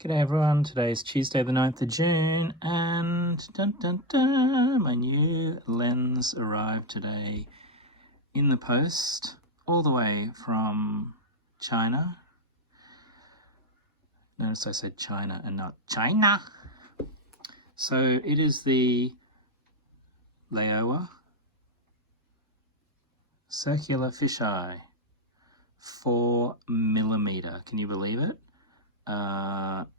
G'day everyone, today is Tuesday the 9th of June and dun dun dun, my new lens arrived today in the post all the way from China. Notice I said China and not China. So it is the Laowa circular fisheye 4mm. Can you believe it?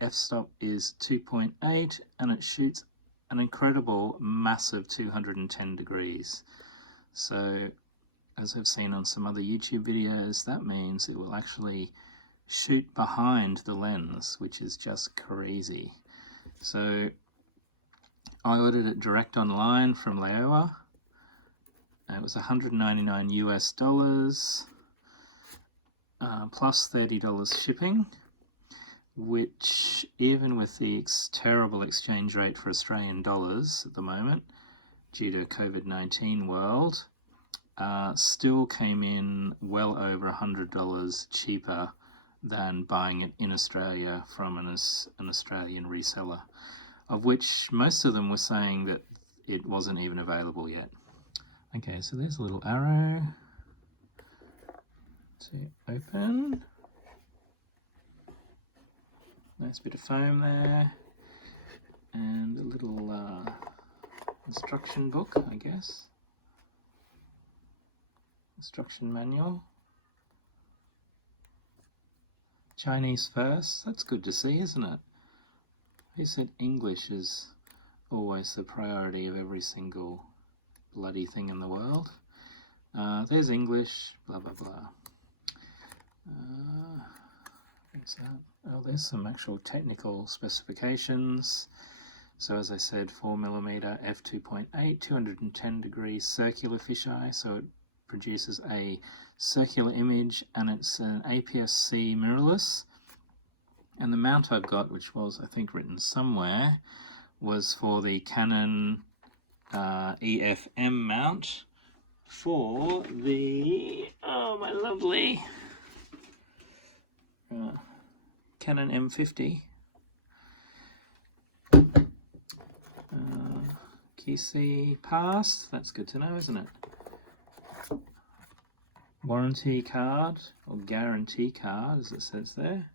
F-stop is 2.8 and it shoots an incredible massive 210 degrees. So as I've seen on some other YouTube videos, that means it will actually shoot behind the lens, which is just crazy. So I ordered it direct online from Laowa. It was $199 US plus $30 shipping, which even with the terrible exchange rate for Australian dollars at the moment due to COVID-19 world, still came in well over $100 cheaper than buying it in Australia from an Australian reseller, of which most of them were saying that it wasn't even available yet. Okay, so there's a little arrow to open. Nice bit of foam there, and a little instruction book, I guess. Instruction manual. Chinese first, that's good to see, isn't it? Who said English is always the priority of every single bloody thing in the world? There's English, blah blah blah. What's that? Oh, there's some actual technical specifications. So as I said, 4mm f2.8, 210 degrees circular fisheye, so it produces a circular image, and it's an APS-C mirrorless. And the mount I've got, which was I think written somewhere, was for the Canon EF-M mount for the, oh my lovely Canon M50. QC passed, that's good to know, isn't it? Warranty card, or guarantee card as it says there.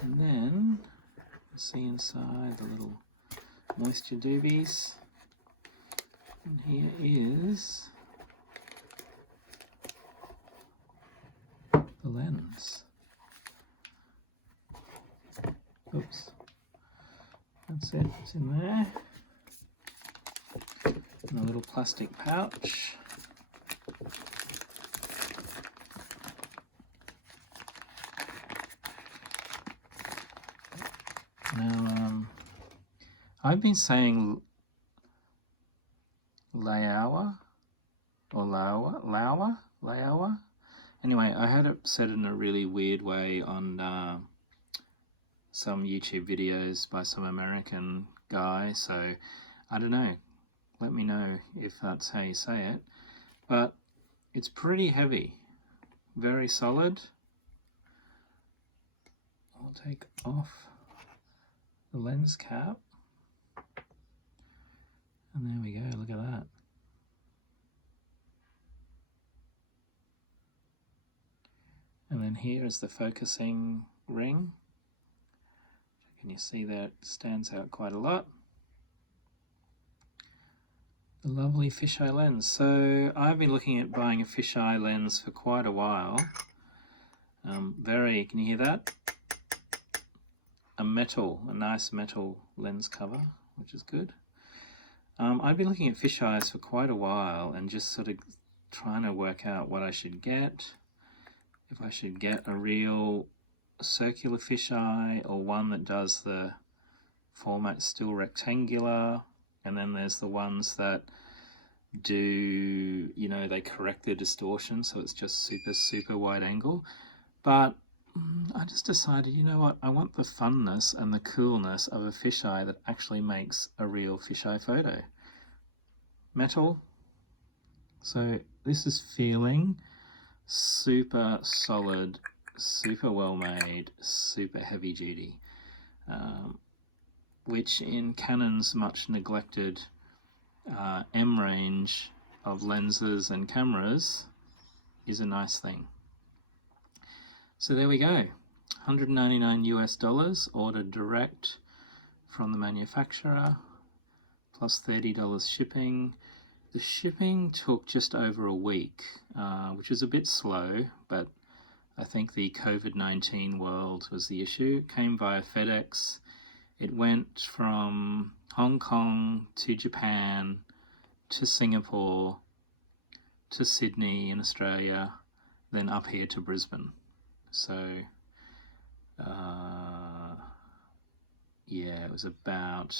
And then, see inside the little moisture doobies. And here is the lens. Oops. That's it, it's in there. And a little plastic pouch. Now, I've been saying Laowa or Laowa. Anyway, I had it said in a really weird way on some YouTube videos by some American guy, so I don't know. Let me know if that's how you say it. But it's pretty heavy, very solid. I'll take off the lens cap. And there we go, look at that. And then here is the focusing ring. Can you see that stands out quite a lot? The lovely fisheye lens. So I've been looking at buying a fisheye lens for quite a while. Can you hear that? A nice metal lens cover, which is good. I've been looking at fisheyes for quite a while and just sort of trying to work out what I should get. If I should get a real circular fisheye or one that does the format still rectangular, and then there's the ones that do, you know, they correct the distortion so it's just super wide angle. But I just decided, you know what, I want the funness and the coolness of a fisheye that actually makes a real fisheye photo. Metal. So this is feeling super solid super well made, super heavy duty, which in Canon's much neglected M range of lenses and cameras is a nice thing. So there we go, $199 US, ordered direct from the manufacturer, plus $30 shipping. The shipping took just over a week, which is a bit slow, but I think the COVID-19 world was the issue. It came via FedEx. It went from Hong Kong to Japan to Singapore to Sydney in Australia, then up here to Brisbane. So yeah, it was about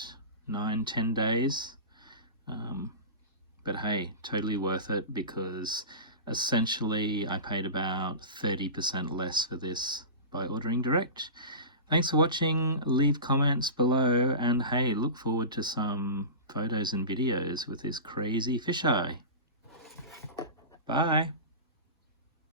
9-10 days. But hey, totally worth it, because essentially I paid about 30% less for this by ordering direct. Thanks for watching, leave comments below, and hey, look forward to some photos and videos with this crazy fisheye. Bye!